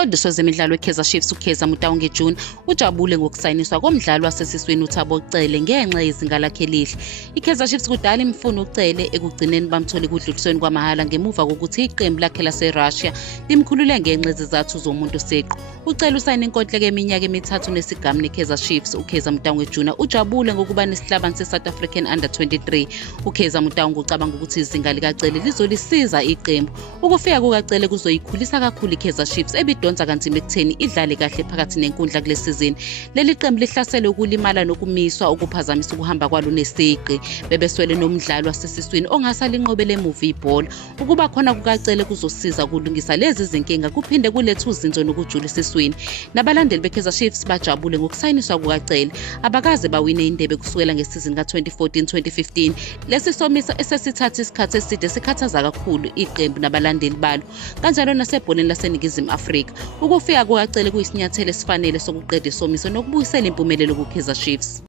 Umqondisi wezemidlalo weKaizer Chiefs uKheza Mutaung June ujabule ngokusayiniswa komdlali wasesiswini uThabo Cele ngenxa yezinga lakhe elihle. iKaizer Chiefs kudala imfuno uCele ekugcineni bamthole kudlulisweni kwamahhala ngemuva kokuthi iqembu lakhe laseRussia limkhulule ngenxa yezizathu zomuntu siqu. uCele usayine inkontileka yeminyaka emithathu nesigamu neKaizer Chiefs. uKheza Mutaung June ujabule ngokuba nesihlabani seSouth African Under-23. uKheza Mutaung ucabanga ukuthi izinga likaCele lizolisiza iqembu. Ukufika kukaCele kuzoyikhulisa kakhulu iKaizer Chiefs ebidonsa kanzima ekutheni idlale kahle phakathi nenkundla kule sizini. Leli qembu lihlasele ukulimala nokumiswa okuphazamisa ukuhamba kwalo nesigqi. Bebeswele nomdlali wasesiswini ongasalinqobele emuva ibhola. Ukuba khona kukaCele kuzosiza ukulungisa lezi zinkinga kuphinde kulethe uzinzo nokujula esiswini. Nabalandeli beKaizer Chiefs bajabule ngokusayiniswa kukaCele. Abakaze bawine indebe kusukela ngesizini ka-2014-2015. Lesi somiso esesithatha isikhathi eside sikhathaza kakhulu iqembu nabalandeli balo, kanjalo nasebholeni laseNingizimu Afrika. Ukufika kukaCele kuyisinyathelo esifanele sokuqeda isomiso nokubuyisela impumelelo kuKaizer Chiefs.